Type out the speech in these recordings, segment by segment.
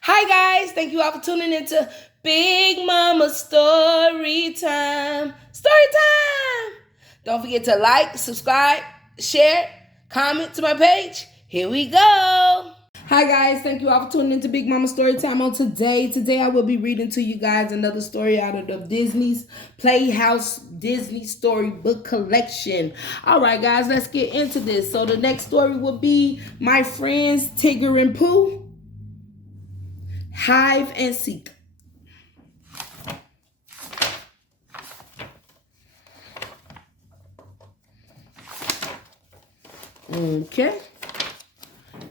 Hi guys, thank you all for tuning into Big Mama Story Time. Story time! Don't forget to like, subscribe, share, comment to my page. Here we go. Hi guys, thank you all for tuning into Big Mama Story Time on today. Today I will be reading to you guys another story out of the Disney's Playhouse Disney Storybook Collection. All right guys, let's get into this. So the next story will be my friends Tigger and Pooh, Hive and Seek. Okay.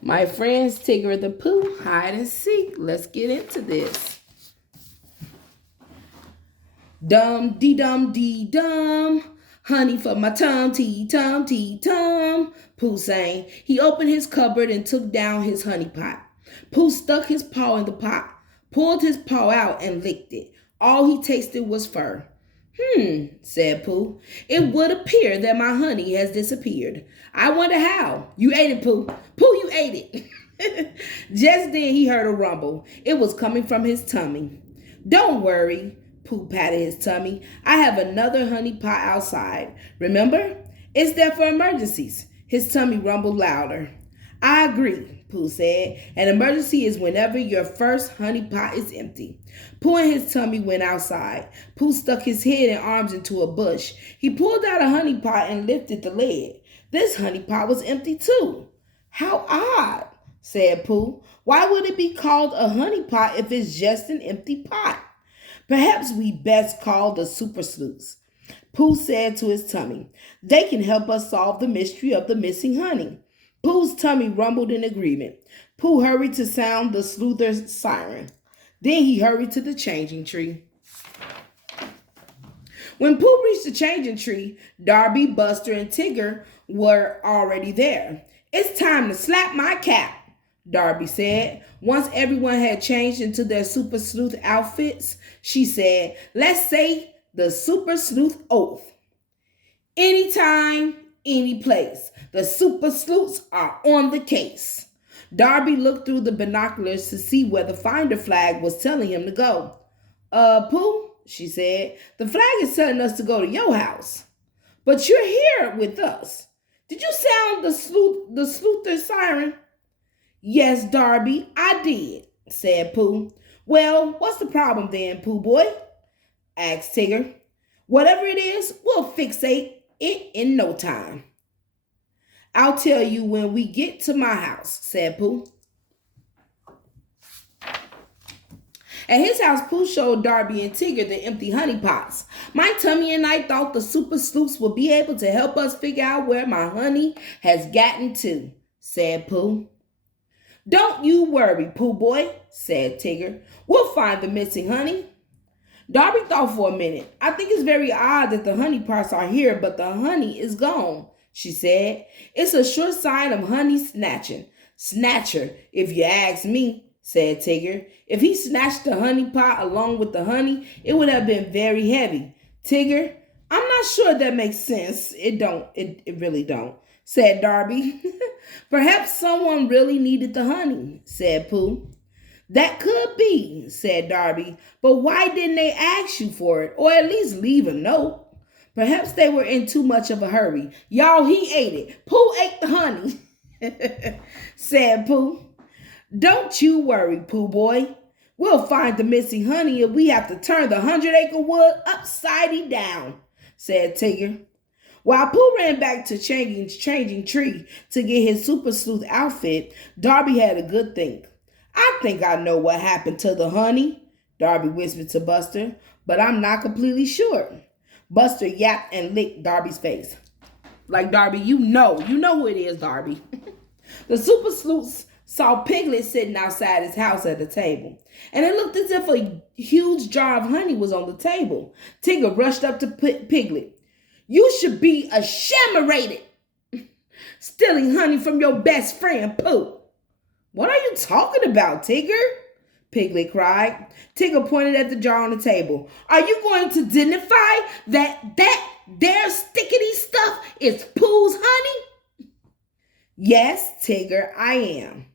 My friends Tigger the Pooh, hide and seek. Let's get into this. Dum dee dum, honey for my tum tea tum. Pooh sang. He opened his cupboard and took down his honey pot. Pooh stuck his paw in the pot, pulled his paw out and licked it. All he tasted was fur. Said Pooh. It would appear that my honey has disappeared. I wonder how. You ate it, Pooh. Pooh, you ate it. Just then he heard a rumble. It was coming from his tummy. Don't worry, Pooh patted his tummy. I have another honey pot outside. Remember? It's there for emergencies. His tummy rumbled louder. I agree, Pooh said. An emergency is whenever your first honey pot is empty. Pooh and his tummy went outside. Pooh stuck his head and arms into a bush. He pulled out a honey pot and lifted the lid. This honey pot was empty too. How odd, said Pooh. Why would it be called a honey pot if it's just an empty pot? Perhaps we best call the super sleuths, Pooh said to his tummy. They can help us solve the mystery of the missing honey. Pooh's tummy rumbled in agreement. Pooh hurried to sound the sleuther's siren. Then he hurried to the changing tree. When Pooh reached the changing tree, Darby, Buster, and Tigger were already there. It's time to slap my cap, Darby said. Once everyone had changed into their super sleuth outfits, she said, let's say the super sleuth oath. Anytime, any place. The super sleuths are on the case. Darby looked through the binoculars to see where the finder flag was telling him to go. Pooh, she said, the flag is telling us to go to your house. But you're here with us. Did you sound the sleuther siren? Yes, Darby, I did, said Pooh. Well, what's the problem then, Pooh boy? Asked Tigger. Whatever it is, we'll fixate it in no time. I'll tell you when we get to my house, said Pooh. At his house, Pooh showed Darby and Tigger the empty honey pots. My tummy and I thought the super sleuths would be able to help us figure out where my honey has gotten to, said Pooh. Don't you worry, Pooh boy, said Tigger. We'll find the missing honey. Darby thought for a minute. I think it's very odd that the honey pots are here, but the honey is gone, she said. It's a sure sign of honey snatching. Snatcher, if you ask me, said Tigger. If he snatched the honey pot along with the honey, it would have been very heavy. Tigger, I'm not sure that makes sense. It really don't, said Darby. Perhaps someone really needed the honey, said Pooh. That could be, said Darby, but why didn't they ask you for it, or at least leave a note? Perhaps they were in too much of a hurry. Y'all, he ate it. Pooh ate the honey, said Pooh. Don't you worry, Pooh boy. We'll find the missing honey if we have to turn the 100-acre wood upside down, said Tigger. While Pooh ran back to changing tree to get his super sleuth outfit, Darby had a good think. I think I know what happened to the honey, Darby whispered to Buster, but I'm not completely sure. Buster yapped and licked Darby's face. Like, Darby, you know who it is, Darby. The super sleuths saw Piglet sitting outside his house at the table, and it looked as if a huge jar of honey was on the table. Tigger rushed up to Piglet. You should be ashamed, stealing honey from your best friend, Pooh. What are you talking about, Tigger? Piglet cried. Tigger pointed at the jar on the table. Are you going to deny that there stickety stuff is Pooh's honey? Yes, Tigger, I am.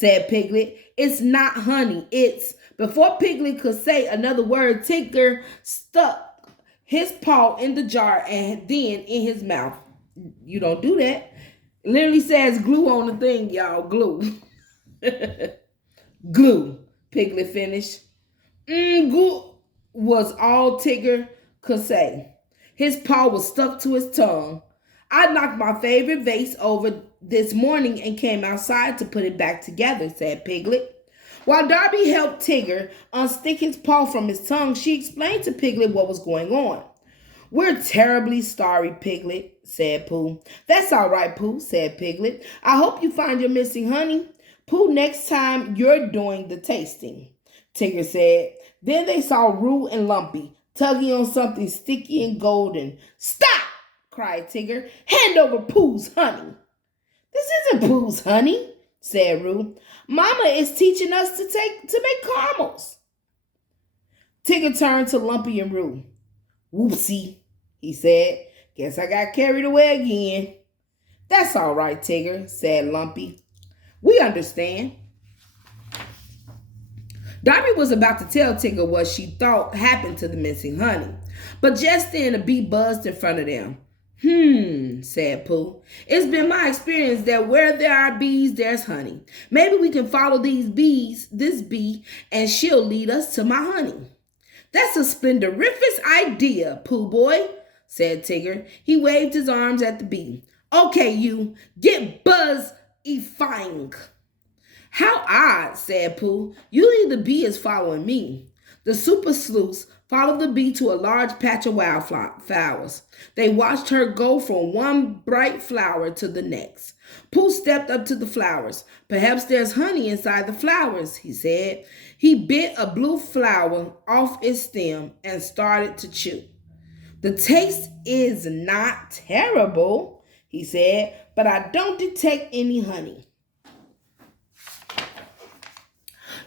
said Piglet. It's not honey. It's... Before Piglet could say another word, Tigger stuck his paw in the jar and then in his mouth. You don't do that. It literally says glue on the thing, y'all. Glue. Glue, Piglet finished. Glue was all Tigger could say. His paw was stuck to his tongue. I knocked my favorite vase over this morning and came outside to put it back together, said Piglet. While Darby helped Tigger unstick his paw from his tongue, she explained to Piglet what was going on. We're terribly sorry, Piglet, said Pooh. That's all right, Pooh, said Piglet. I hope you find your missing honey. Pooh, next time you're doing the tasting, Tigger said. Then they saw Roo and Lumpy tugging on something sticky and golden. Stop! Cried Tigger. Hand over Pooh's honey. This isn't Pooh's honey, said Roo. Mama is teaching us to make caramels. Tigger turned to Lumpy and Roo. Whoopsie, he said. Guess I got carried away again. That's all right, Tigger, said Lumpy. We understand. Darby was about to tell Tigger what she thought happened to the missing honey, but just then a bee buzzed in front of them. Said Pooh. It's been my experience that where there are bees, there's honey. Maybe we can follow this bee, and she'll lead us to my honey. That's a splendorific idea, Pooh boy, said Tigger. He waved his arms at the bee. Okay, you, get buzz-ifying. How odd, said Pooh. Usually the bee is following me. The super sleuths followed the bee to a large patch of wildflowers. They watched her go from one bright flower to the next. Pooh stepped up to the flowers. Perhaps there's honey inside the flowers, he said. He bit a blue flower off its stem and started to chew. The taste is not terrible, he said, but I don't detect any honey.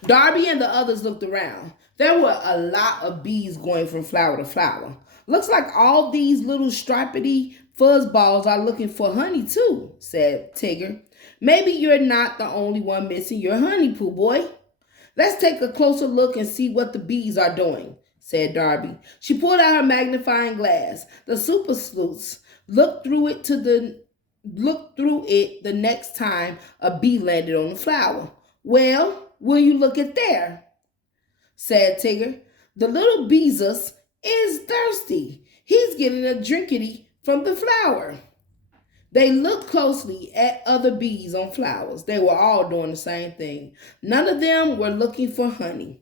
Darby and the others looked around. There were a lot of bees going from flower to flower. Looks like all these little stripedy fuzzballs are looking for honey too, said Tigger. Maybe you're not the only one missing your honey, Pooh boy. Let's take a closer look and see what the bees are doing, said Darby. She pulled out her magnifying glass. The super sleuths looked through it the next time a bee landed on the flower. Well, will you look at there? Said Tigger. The little beezus is thirsty. He's getting a drinkity from the flower. They looked closely at other bees on flowers. They were all doing the same thing. None of them were looking for honey.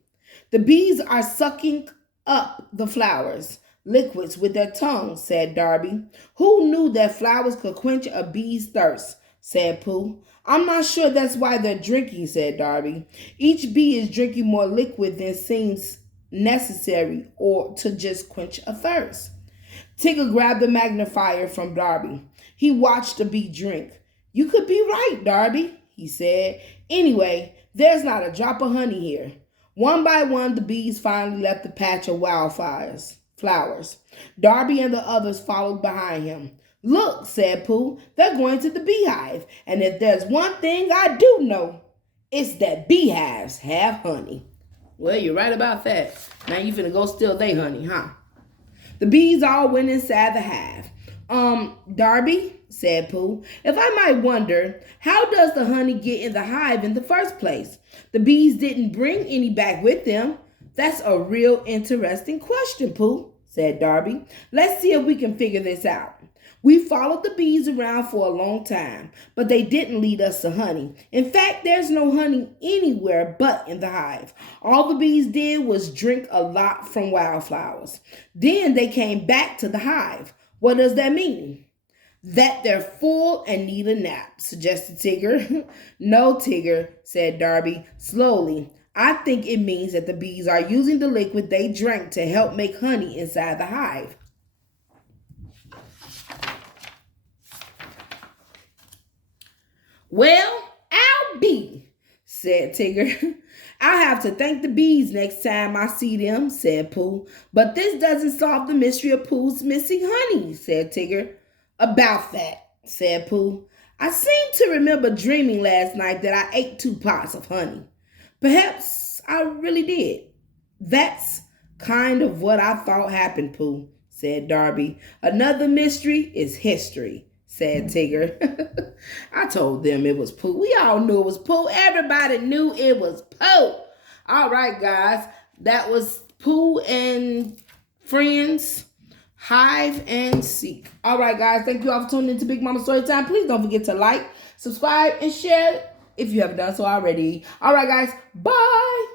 The bees are sucking up the flowers' liquids with their tongues, said Darby. Who knew that flowers could quench a bee's thirst, said Pooh. I'm not sure that's why they're drinking, said Darby. Each bee is drinking more liquid than seems necessary or to just quench a thirst. Tigger grabbed the magnifier from Darby. He watched the bee drink. You could be right, Darby, he said. Anyway, there's not a drop of honey here. One by one, the bees finally left the patch of wildflowers. Darby and the others followed behind him. Look, said Pooh, they're going to the beehive. And if there's one thing I do know, it's that beehives have honey. Well, you're right about that. Now you finna go steal they honey, huh? The bees all went inside the hive. Darby, said Pooh, if I might wonder, how does the honey get in the hive in the first place? The bees didn't bring any back with them. That's a real interesting question, Pooh, said Darby. Let's see if we can figure this out. We followed the bees around for a long time, but they didn't lead us to honey. In fact, there's no honey anywhere but in the hive. All the bees did was drink a lot from wildflowers. Then they came back to the hive. What does that mean? That they're full and need a nap, suggested Tigger. No, Tigger, said Darby slowly. I think it means that the bees are using the liquid they drank to help make honey inside the hive. Well, I'll be, said Tigger. I'll have to thank the bees next time I see them, said Pooh. But this doesn't solve the mystery of Pooh's missing honey, said Tigger. About that, said Pooh. I seem to remember dreaming last night that I ate 2 pots of honey. Perhaps I really did. That's kind of what I thought happened, Pooh, said Darby. Another mystery is history, said Tigger. I told them it was Pooh. We all knew it was Pooh. Everybody knew it was Pooh. All right, guys. That was Pooh and Friends, Hive, and Seek. All right, guys. Thank you all for tuning into Big Mama Storytime. Please don't forget to like, subscribe, and share if you haven't done so already. All right, guys. Bye.